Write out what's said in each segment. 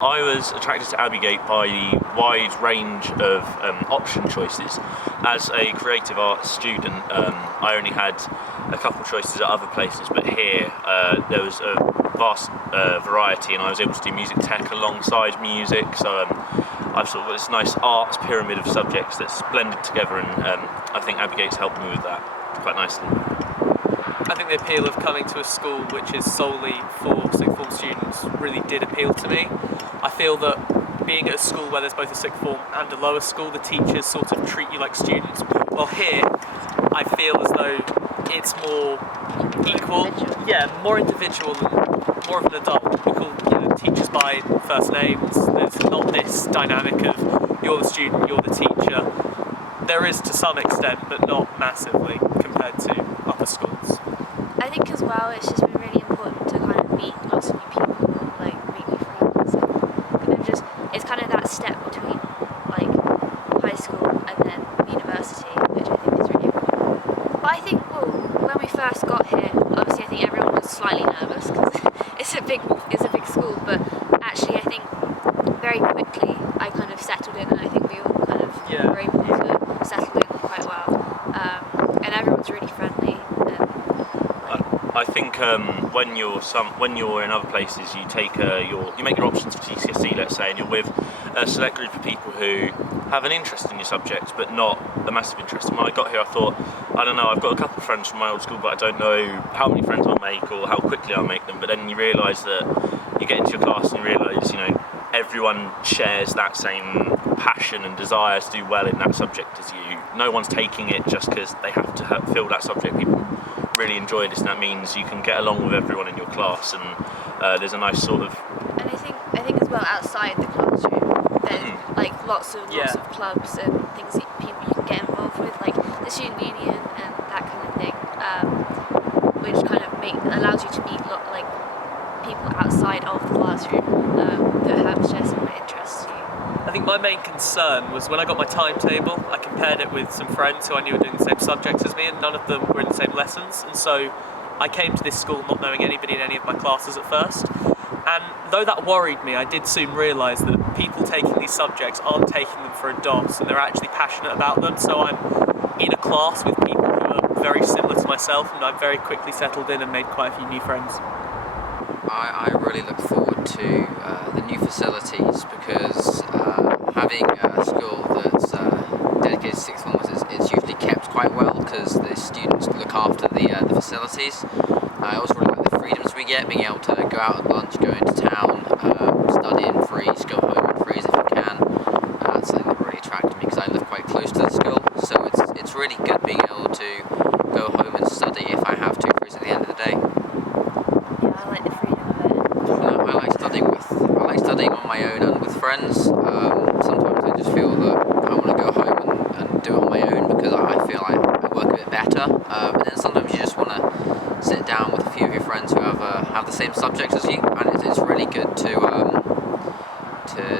I was attracted to Abbeygate by the wide range of option choices. As a creative arts student, I only had a couple choices at other places, but here there was a vast variety, and I was able to do music tech alongside music, so I've sort of got this nice arts pyramid of subjects that's blended together, and I think Abbegate's helped me with that quite nicely. I think the appeal of coming to a school which is solely for sixth form students really did appeal to me. I feel that being at a school where there's both a sixth form and a lower school, the teachers sort of treat you like students. Well, here, I feel as though it's more equal. Yeah, more individual and more of an adult. We call teachers by first names. There's not this dynamic of you're the student, you're the teacher. There is to some extent, but not massively compared to upper schools. I think as well it's just been really important to kind of meet lots of new people, like make new friends, and just it's kind of that step between like high school and then university, which I think is really important. But I think when we first got here, obviously I think everyone was slightly nervous because it's a big school, but actually I think very quickly I kind of settled in, and I think we all kind of were able to settle in quite well, and everyone's really friendly. I think when you're in other places, you make your options for GCSE, let's say, and you're with a select group of people who have an interest in your subjects, but not a massive interest. And when I got here, I thought, I don't know, I've got a couple of friends from my old school, but I don't know how many friends I'll make or how quickly I'll make them. But then you realise that you get into your class and you realise, everyone shares that same passion and desire to do well in that subject as you. No one's taking it just because they have to fill that subject. People really enjoy this, and that means you can get along with everyone in your class, and there's a nice sort of. And I think as well outside the classroom, there's like lots of clubs and things that people you can get involved with, like the student union and that kind of thing, which kind of allows you to meet like people outside of the classroom that have share similar interests to you. I think my main concern was when I got my timetable, I compared it with some friends who I knew were doing the same subjects as me, and none of them were in the same lessons, and so I came to this school not knowing anybody in any of my classes at first. And though that worried me, I did soon realise that people taking these subjects aren't taking them for a DOS, and they're actually passionate about them, so I'm in a class with people who are very similar to myself, and I've very quickly settled in and made quite a few new friends. I really look forward to the new facilities, because having a school that's dedicated to sixth formers, it's usually kept quite well because the students look after the facilities. I also really like the freedoms we get, being able to go out at lunch, go into town, study and freeze, go home and freeze if you can. That's something that really attracted me because I live quite close to the school, so it's really good being able to go home and study if I have to freeze at the end of the day. Yeah, I like the freedom of it. I like studying on my own and with friends. Sometimes I just feel that I want to go home and do it on my own because I feel I work a bit better. But then sometimes you just want to sit down with a few of your friends who have the same subjects as you, and it's really good to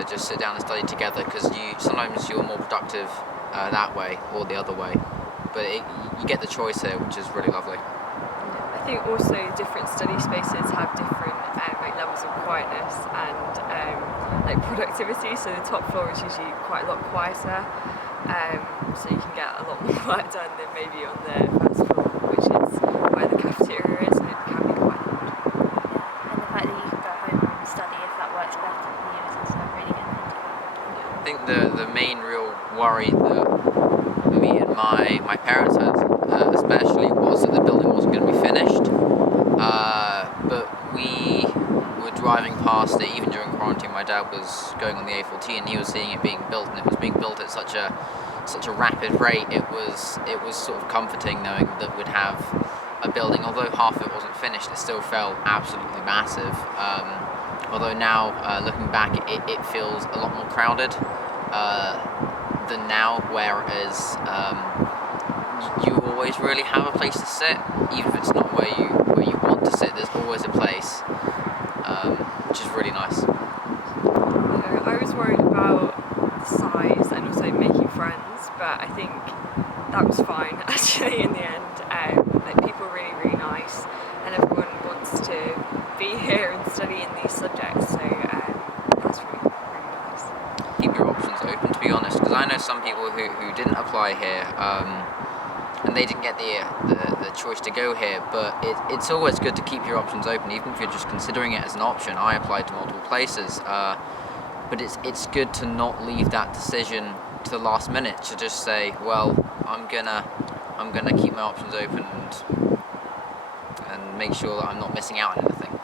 just sit down and study together, because sometimes you're more productive that way or the other way. But you get the choice here, which is really lovely. I think also different study spaces have different levels of quietness and productivity, so the top floor is usually quite a lot quieter, so you can get a lot more work done than maybe on the first floor, which is where the cafeteria is, and it can be quite loud. And the fact that you can go home and study if that works better for you is also a really good thing. I think the main real worry that me and my parents had, especially, was that the building wasn't going to be finished. But we were driving past it, even during quarantine. My dad was going on the A14 and he was seeing it being built, and it was being built at such a rapid rate. It was sort of comforting knowing that we'd have a building. Although half of it wasn't finished, it still felt absolutely massive. Although now, looking back, it feels a lot more crowded than now, whereas you always really have a place to sit, even if it's not where you want to sit. There's always a place, which is really nice. I was worried about size and also making friends, but I think that was fine actually in the end. People are really, really nice, and everyone wants to be here and study in these subjects, so that's really who didn't apply here, and they didn't get the choice to go here. But it's always good to keep your options open, even if you're just considering it as an option. I applied to multiple places, but it's good to not leave that decision to the last minute. To just say, well, I'm gonna keep my options open and make sure that I'm not missing out on anything.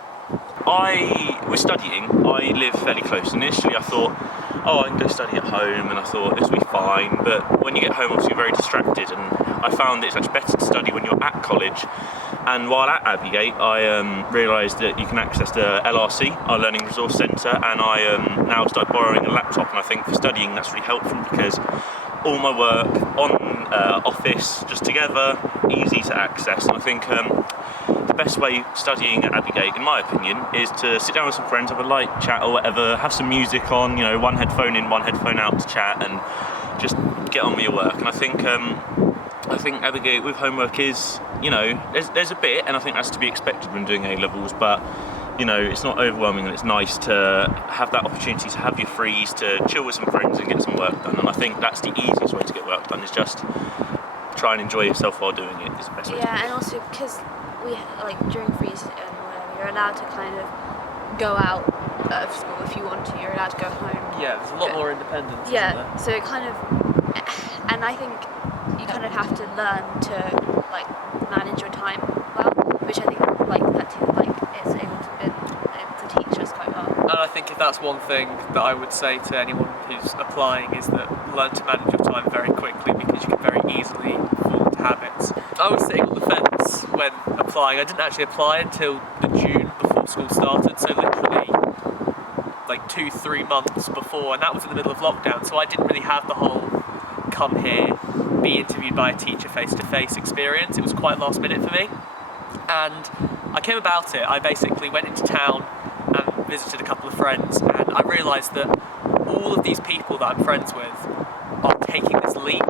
I was studying, I live fairly close. Initially I thought, oh, I can go study at home, and I thought this will be fine, but when you get home obviously you're very distracted, and I found it's actually better to study when you're at college. And while at Abbey I realised that you can access the LRC, our Learning Resource Centre, and I now started borrowing a laptop, and I think for studying that's really helpful because all my work on Office, just together, easy to access. And I think the best way studying at Abbeygate, in my opinion, is to sit down with some friends, have a light chat or whatever, have some music on, you know, one headphone in, one headphone out to chat, and just get on with your work. And I think Abbeygate with homework is, you know, there's a bit, and I think that's to be expected when doing A-levels, but you know, it's not overwhelming, and it's nice to have that opportunity to have your frees, to chill with some friends and get some work done. And I think that's the easiest way to get work done, is just try and enjoy yourself while doing it is the best way to do it. Yeah, and also because we, like, during freeze and whatever, you're allowed to kind of go out of school if you want to, you're allowed to go home. Yeah, there's a lot more independence. Yeah, Isn't there? so it kind of, and I think you kind of have to learn to, like, manage your time well, which I think, like, that too, like, it's able to teach us quite well. And I think if that's one thing that I would say to anyone who's applying, is that learn to manage your time very quickly, because you can very easily fall into habits. I was sitting on the fence when applying. I didn't actually apply until the June before school started, so literally like 2-3 months before, and that was in the middle of lockdown, so I didn't really have the whole come here, be interviewed by a teacher face-to-face experience. It was quite last minute for me, and I came about it. I basically went into town and visited a couple of friends, and I realised that all of these people that I'm friends with are taking this leap,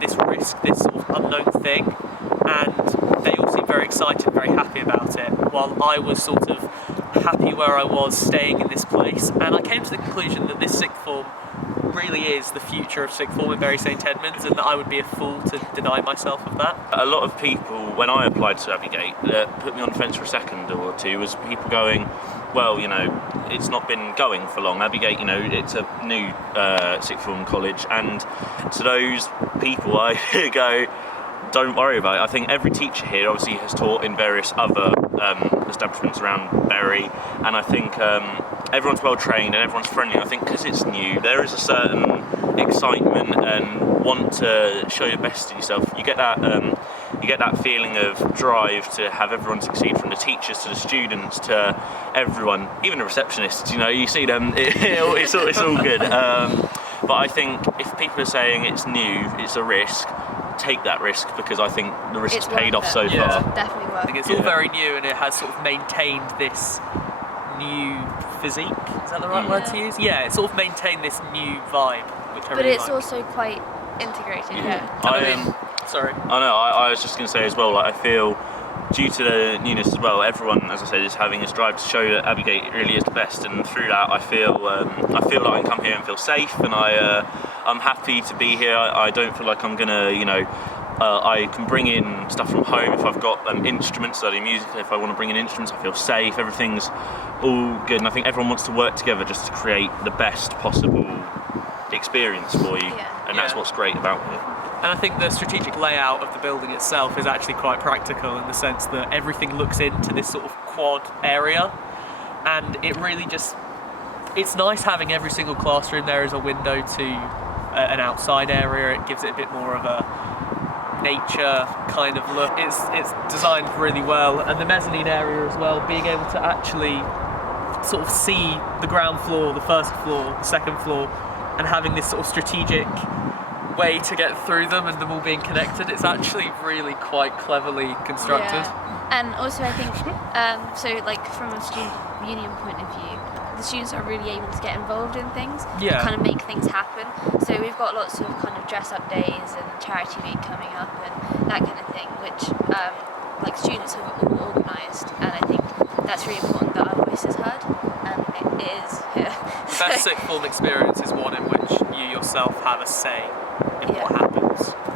this risk, this sort of unknown thing, and they all seem very excited, very happy about it, while I was sort of happy where I was, staying in this place. And I came to the conclusion that this sixth form really is the future of sixth form in Bury St Edmunds, and that I would be a fool to deny myself of that. A lot of people, when I applied to Abbey that put me on the fence for a second or two, was people going, well, you know, it's not been going for long. Abbey, you know, it's a new sixth form college, and to those people I go, don't worry about it. I think every teacher here obviously has taught in various other establishments around Bury, and I think everyone's well trained and everyone's friendly. I think because it's new, there is a certain excitement and want to show your best in yourself. You get that feeling of drive to have everyone succeed, from the teachers to the students to everyone, even the receptionists. You know, you see them, it's all good. But I think if people are saying it's new, it's a risk, take that risk, because I think the risk's paid off so Yeah. far. Definitely worth I think it's all very new, and it has sort of maintained this new physique. Is that the right word to use? Yeah, it's sort of maintained this new vibe, which I But really it's like. also quite integrated. Yeah. Sorry. I know, I was just going to say as well, like, I feel due to the newness as well, everyone, as I said, is having this drive to show that Abbey really is the best, and through that I feel that I can come here and feel safe, and I'm happy to be here. I don't feel like I'm gonna, you know, I can bring in stuff from home if I've got instruments, study music. If I want to bring in instruments, I feel safe. Everything's all good, and I think everyone wants to work together just to create the best possible experience for you, and that's what's great about it. And I think the strategic layout of the building itself is actually quite practical, in the sense that everything looks into this sort of quad area, and it really just, it's nice having every single classroom there as a window to an outside area. It gives it a bit more of a nature kind of look. It's designed really well, and the mezzanine area as well, being able to actually sort of see the ground floor, the first floor, the second floor, and having this sort of strategic way to get through them, and them all being connected. It's actually really quite cleverly constructed. Yeah. And also I think, so like from a student union point of view, the students are really able to get involved in things, Yeah. kind of make things happen. So we've got lots of kind of dress-up days and charity week coming up and that kind of thing, which like students have all organised, and I think that's really important that our voice is heard, and it is here. The best sixth form experience is one in which you yourself have a say in Yeah. what happens.